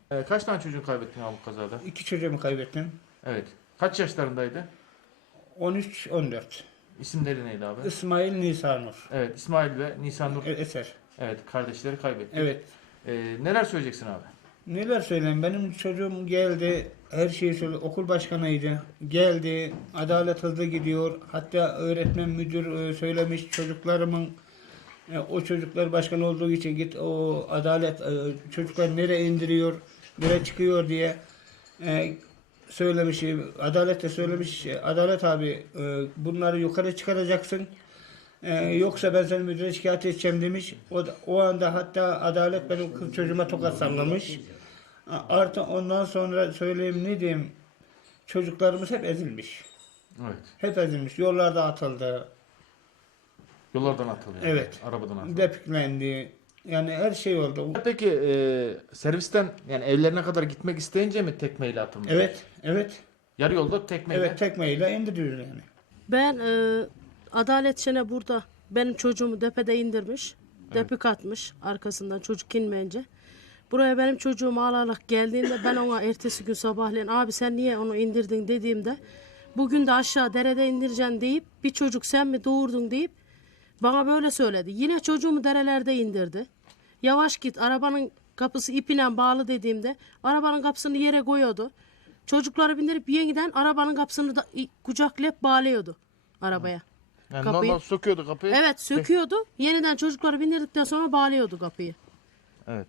Kaç tane çocuğu kaybettin abi bu kazada? İki çocuğumu kaybettim. Evet. Kaç yaşlarındaydı? 13-14. İsimleri neydi abi? İsmail Nisanur. Evet, İsmail ve Nisanur. Eser. Evet, kardeşleri kaybettik. Evet. Neler söyleyeceksin abi? Neler söyleyeyim? Benim çocuğum geldi. Her şeyi söyledi. Okul başkanıydı. Geldi. Adalet hızlı gidiyor. Hatta öğretmen müdür söylemiş çocuklarımın o çocuklar başkan olduğu için git o adalet çocuklar nereye indiriyor, nereye çıkıyor diye söylemiş. Adalet de söylemiş. Adalet abi bunları yukarı çıkaracaksın. Yoksa ben seni müdüre şikayet edeceğim demiş. O anda hatta adalet benim kız çocuğuma tokat sallamış. Artı ondan sonra söyleyeyim ne diyeyim. Çocuklarımız hep ezilmiş. Evet. Hep ezilmiş. Yollarda atıldı. Yollardan atılıyor. Evet. Arabadan atılıyor. Depiklendi. Yani her şey oldu. Peki servisten yani evlerine kadar gitmek isteyince mi tekmeyle atılmış? Evet, evet. Yarı yolda tekmeyle. Evet, tekmeyle indiriyor yani. Ben Adalet Şen'e burada benim çocuğumu depede indirmiş. Depik atmış arkasından çocuk inmeyince. Buraya benim çocuğum ağlayarak geldiğinde ben ona ertesi gün sabahleyin abi sen niye onu indirdin dediğimde bugün de aşağı derede indireceksin deyip bir çocuk sen mi doğurdun deyip bana böyle söyledi. Yine çocuğumu derelerde indirdi. Yavaş git arabanın kapısı ipiyle bağlı dediğimde arabanın kapısını yere koyuyordu. Çocukları bindirip yeniden arabanın kapısını da kucaklayıp bağlıyordu arabaya. Yani Kapıyı. normal söküyordu kapıyı. Evet söküyordu. Yeniden çocukları bindirdikten sonra bağlıyordu kapıyı. Evet.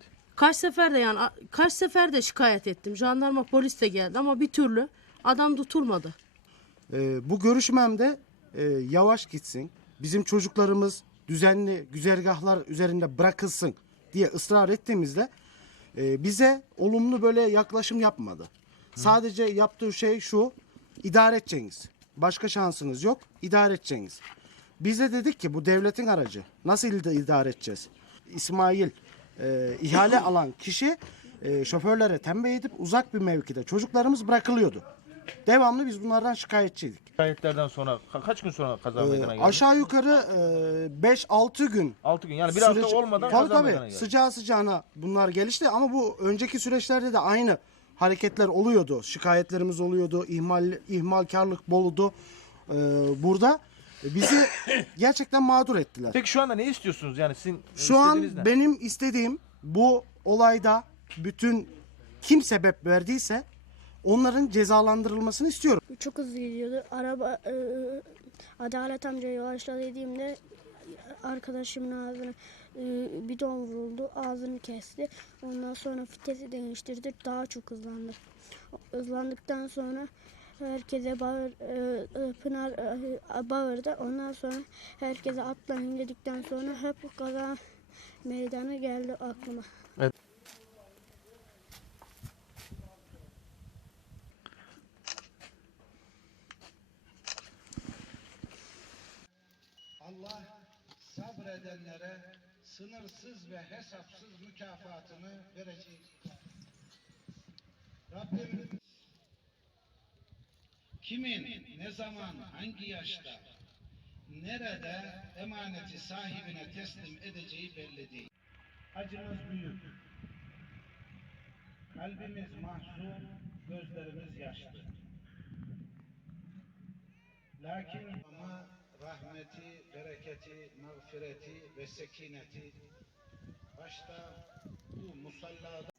Kaç sefer de şikayet ettim. Jandarma polis de geldi ama bir türlü adam tutulmadı. Bu görüşmemde yavaş gitsin, bizim çocuklarımız düzenli güzergahlar üzerinde bırakılsın diye ısrar ettiğimizde bize olumlu böyle yaklaşım yapmadı. Sadece yaptığı şey şu, idare edeceğiniz. Başka şansınız yok, idare edeceğiniz. Biz de dedik ki bu devletin aracı. Nasıl idare edeceğiz? İsmail ihale alan kişi şoförlere tembih edip uzak bir mevkide çocuklarımız bırakılıyordu. Devamlı biz bunlardan şikayetçiydik. Şikayetlerden sonra kaç gün sonra kaza meydana geldi? Aşağı yukarı 5-6 gün 6 gün yani bir hafta olmadan tabii, kaza tabii, meydana geldi. sıcağı sıcağına bunlar gelişti ama bu önceki süreçlerde de aynı hareketler oluyordu. Şikayetlerimiz oluyordu. İhmalkarlık boludu. Burada bizi gerçekten mağdur ettiler. Peki şu anda ne istiyorsunuz yani sizin Şu an istediğiniz ne? benim istediğim bu olayda bütün kim sebep verdiyse onların cezalandırılmasını istiyorum. Çok hızlı gidiyordu. Adalet amca yavaşla dediğimde arkadaşımın ağzına bidon vuruldu. Ağzını kesti. Ondan sonra vitesi değiştirdi. Daha çok hızlandı. Hızlandıktan sonra herkese Pınar bağırdı. Ondan sonra herkese atlayın dedikten sonra hep bu kaza meydana geldi aklıma. Allah sabredenlere sınırsız ve hesapsız mükafatını verecek. Rabbim kimin, ne zaman, hangi yaşta, nerede emaneti sahibine teslim edeceği belli değil. Acımız büyük. Kalbimiz mahzun, gözlerimiz yaşlı. Lakin ama rahmeti, bereketi, mağfireti ve sekineti başta bu musallada